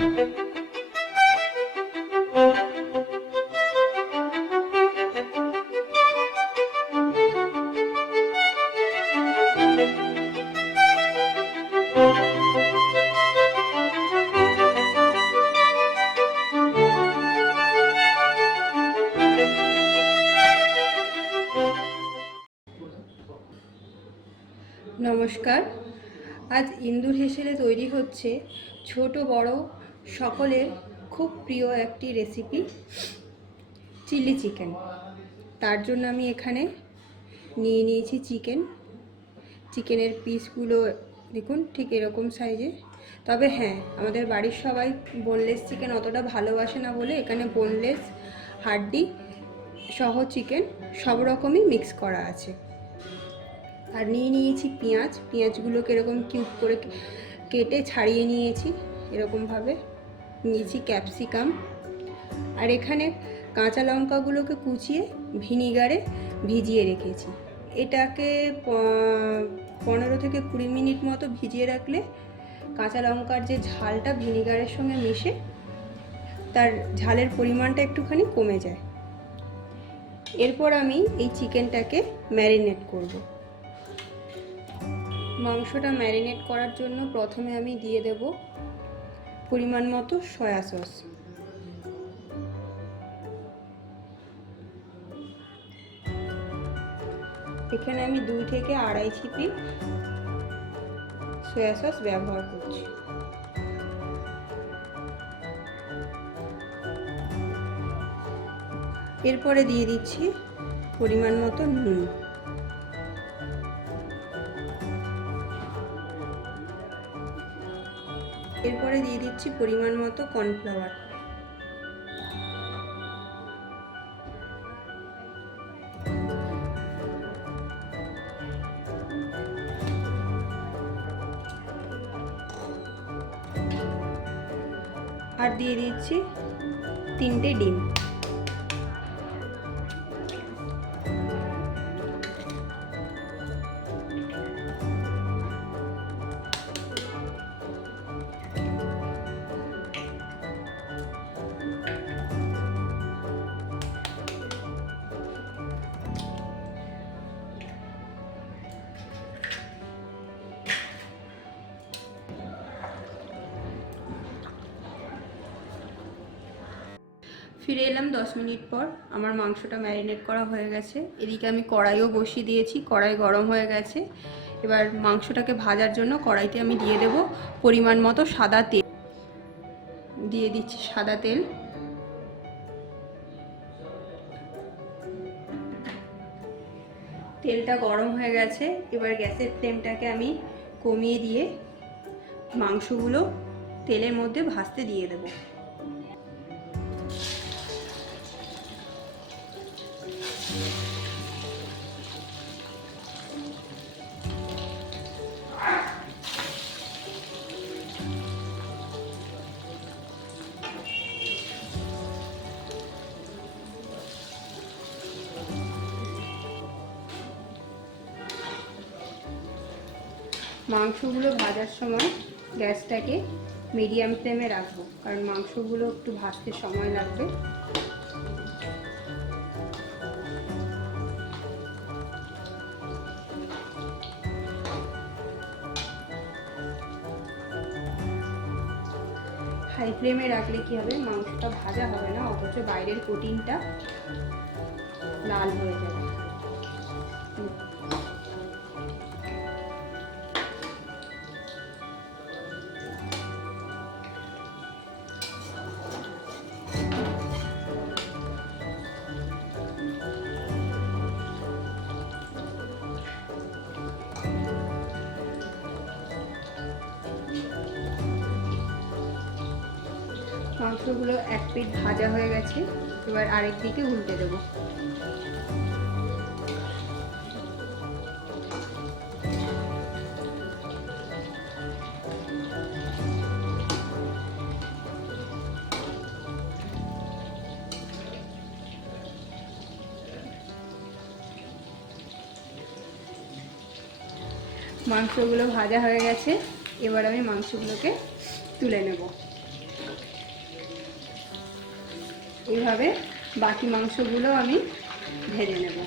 নমস্কার। আজ ইন্দুর হেসেলে তৈরি হচ্ছে ছোট বড় সকলের খুব প্রিয় একটি রেসিপি, চিলি চিকেন। তার জন্য আমি এখানে নিয়ে নিয়েছি চিকেনের পিসগুলো দেখুন ঠিক এরকম সাইজে। তবে হ্যাঁ, আমাদের বাড়ির সবাই বোনলেস চিকেন অতটা ভালোবাসে না বলে এখানে বোনলেস, হাড্ডি সহ চিকেন সব রকমই মিক্স করা আছে। আর নিয়ে নিয়েছি পেঁয়াজগুলোকে এরকম কিউব করে কেটে ছাড়িয়ে নিয়েছি, এরকমভাবে নিয়েছি ক্যাপসিকাম। আর এখানে কাঁচা লঙ্কাগুলোকে কুচিয়ে ভিনিগারে ভিজিয়ে রেখেছি। এটাকে 15 থেকে 20 মিনিট মতো ভিজিয়ে রাখলে কাঁচা লঙ্কার যে ঝালটা ভিনিগারের সঙ্গে মিশে তার ঝালের পরিমাণটা একটুখানি কমে যায়। এরপর আমি এই চিকেনটাকে ম্যারিনেট করব। মাংসটা ম্যারিনেট করার জন্য প্রথমে আমি দিয়ে দেব পরিমাণ মতো সয়া সস। এখানে আমি 2 থেকে আড়াই চিপি সয়া সস ব্যবহার করছি। এরপরে দিয়ে দিচ্ছি পরিমাণ মতো নুন। এরপরে দিয়ে দিচ্ছি পরিমাণ মতো কর্নফ্লাওয়ার। আর দিয়ে দিচ্ছি 3টে ডিম। ফিরে এলাম 10 মিনিট পর। আমার মাংসটা ম্যারিনেট করা হয়ে গেছে। এদিকে আমি কড়াইও বসিয়ে দিয়েছি, কড়াই গরম হয়ে গেছে। এবার মাংসটাকে ভাজার জন্য কড়াইতে আমি দিয়ে দেব পরিমাণ মতো সাদা তেল। দিয়ে দিচ্ছি সাদা তেল। তেলটা গরম হয়ে গেছে। এবার গ্যাসের ফ্লেমটাকে আমি কমিয়ে দিয়ে মাংসগুলো তেলের মধ্যে ভাজতে দিয়ে দেব। মাংসগুলো ভাজার সময় গ্যাসটাকে মিডিয়াম ফ্লেমে রাখবো, কারণ মাংসগুলো একটু ভাজতে সময় লাগবে। হাই ফ্লেমে রাখলে কি হবে, মাংসটা ভাজা হবে না, অথচ বাইরের কোটিংটা লাল হয়ে যাবে। মাংসগুলো এক পিঠ ভাজা হয়ে গেছে। এবার আরেক দিকে উল্টে দেবো। মাংসগুলো ভাজা হয়ে গেছে। এবার আমি মাংসগুলোকে তুলে নেব। এইভাবে বাকি মাংসগুলো আমি ভেজে নেব।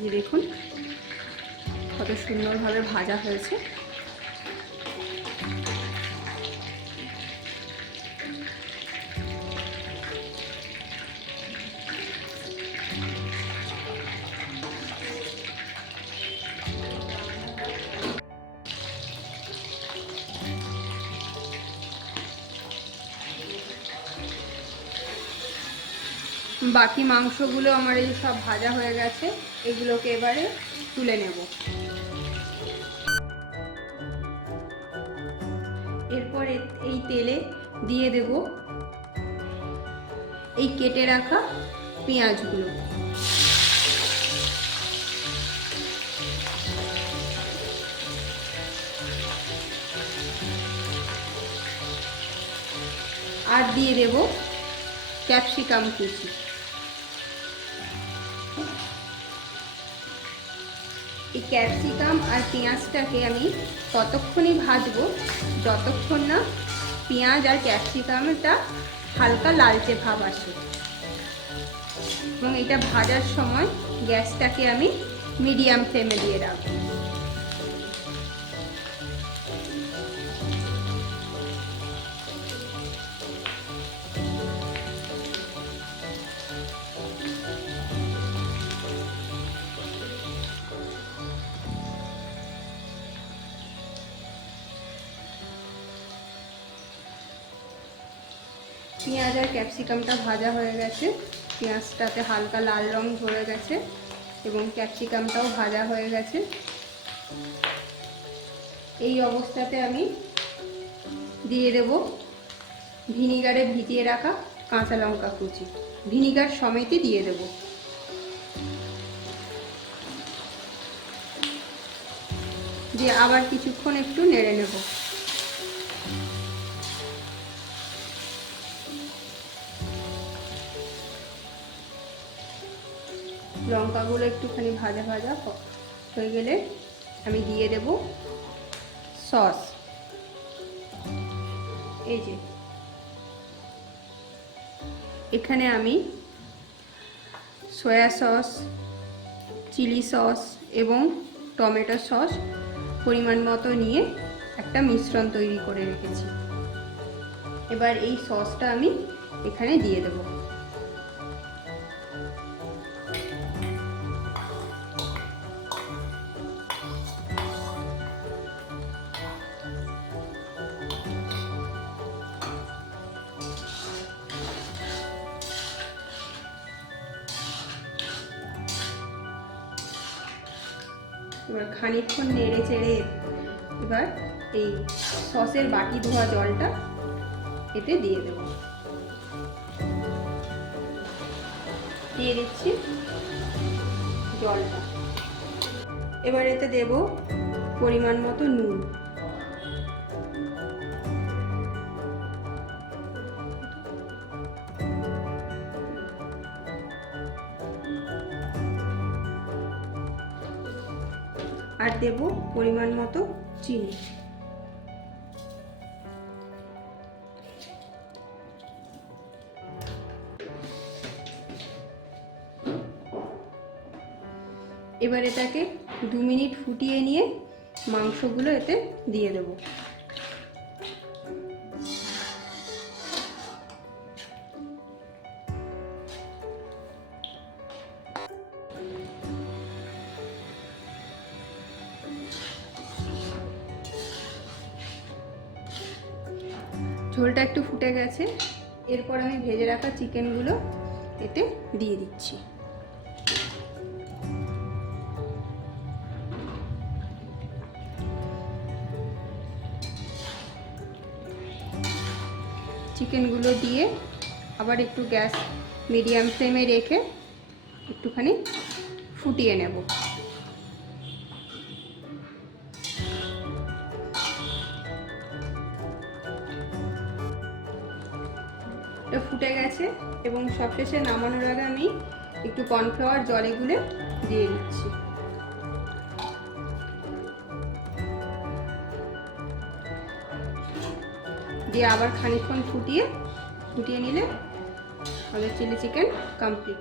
যে দেখুন কত সুন্দরভাবে ভাজা হয়েছে। বাকি মাংসগুলো আমার এই সব ভাজা হয়ে গেছে, এগুলোকে এবারে তুলে নেব। এরপর এই তেলে দিয়ে দেব এই কেটে রাখা পেঁয়াজগুলো। আর দিয়ে দেব ক্যাপসিকাম কুচি। এই ক্যাপসিকাম আর পেঁয়াজটাকে আমি ততক্ষণই ভাজবো যতক্ষণ না পেঁয়াজ আর ক্যাপসিকামটা হালকা লালচে ভাব আসে। এবং এটা ভাজার সময় গ্যাসটাকে আমি মিডিয়াম ফ্লেমে দিয়ে রাখবো। পেঁয়াজ আর ক্যাপসিকামটা ভাজা হয়ে গেছে, পেঁয়াজটাতে হালকা লাল রং ধরে গেছে এবং ক্যাপসিকামটাও ভাজা হয়ে গেছে। এই অবস্থাতে আমি দিয়ে দেব ভিনিগারে ভিজিয়ে রাখা কাঁচা লঙ্কা কুচি, ভিনিগার সমেতই দিয়ে দেব। দিয়ে আবার কিছুক্ষণ একটু নেড়ে নেব। লঙ্কাগুলো একটুখানি ভাজা ভাজা হয়ে গেলে আমি দিয়ে দেব সস। এই যে এখানে আমি সয়া সস, চিলি সস এবং টমেটো সস পরিমাণ মতো নিয়ে একটা মিশ্রণ তৈরি করে রেখেছি। এবার এই সসটা আমি এখানে দিয়ে দেব। এবার খানিকক্ষণ নেড়ে চেড়ে এবার এই সসের বাটি ধোয়া জলটা এতে দিয়ে দেব। দিয়ে দিচ্ছি জলটা। এবার এতে দেব পরিমাণ মতো নুন। আর দেব পরিমাণ মতো চিনি। এবার এটাকে 2 মিনিট ফুটিয়ে নিয়ে মাংসগুলো এতে দিয়ে দেব। ঝোলটা একটু ফুটে গেছে, এরপর আমি ভেজে রাখা চিকেনগুলো এতে দিয়ে দিচ্ছি। চিকেনগুলো দিয়ে আবার একটু গ্যাস মিডিয়াম ফ্লেমে রেখে একটুখানি ফুটিয়ে নেব। এটা ফুটে গেছে এবং সবশেষে নামানোর আগে আমি একটু কর্নফ্লাওয়ার জলে গুলে দিয়ে দিচ্ছি। দিয়ে আবার খানিকক্ষণ ফুটিয়ে নিলে আমাদের চিলি চিকেন কমপ্লিট।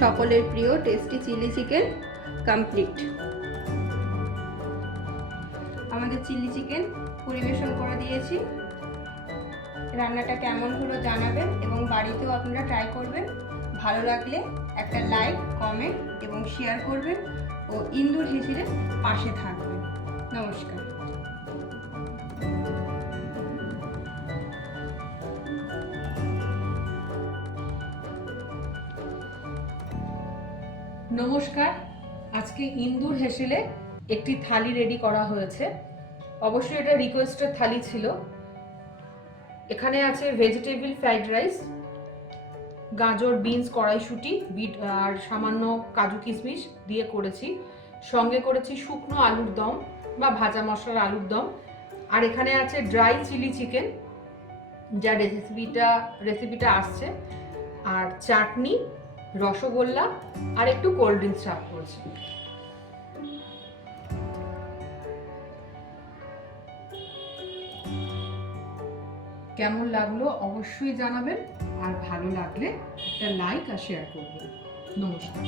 সকলের প্রিয় টেস্টি চিলি চিকেন কমপ্লিট। আমাদের চিলি চিকেন পরিবেশন করে দিয়েছি। রান্নাটা কেমন হলো জানাবেন এবং বাড়িতেও আপনারা ট্রাই করবেন। ভালো লাগলে একটা লাইক, কমেন্ট এবং শেয়ার করবেন ও ইন্দুর হেসেলের পাশে থাকবেন। নমস্কার। নমস্কার। আজকে ইন্দুর হেসেলে একটি থালি রেডি করা হয়েছে। অবশ্যই এটা রিকোয়েস্টের থালি ছিল। এখানে আছে ভেজিটেবল ফ্রাইড রাইস, গাজর, বিনস, কড়াইশুঁটি, বিট আর সামান্য কাজু কিশমিশ দিয়ে করেছি। সঙ্গে করেছি শুকনো আলুর দম বা ভাজা মশলার আলুর দম। আর এখানে আছে ড্রাই চিলি চিকেন, যা রেসিপিটা আসছে, আর চাটনি, রসগোল্লা আর একটু কোল্ড ড্রিঙ্কস সার্ভ করেছি। কেমন লাগলো অবশ্যই জানাবেন, আর ভালো লাগলে একটা লাইক আর শেয়ার করবেন। নমস্কার।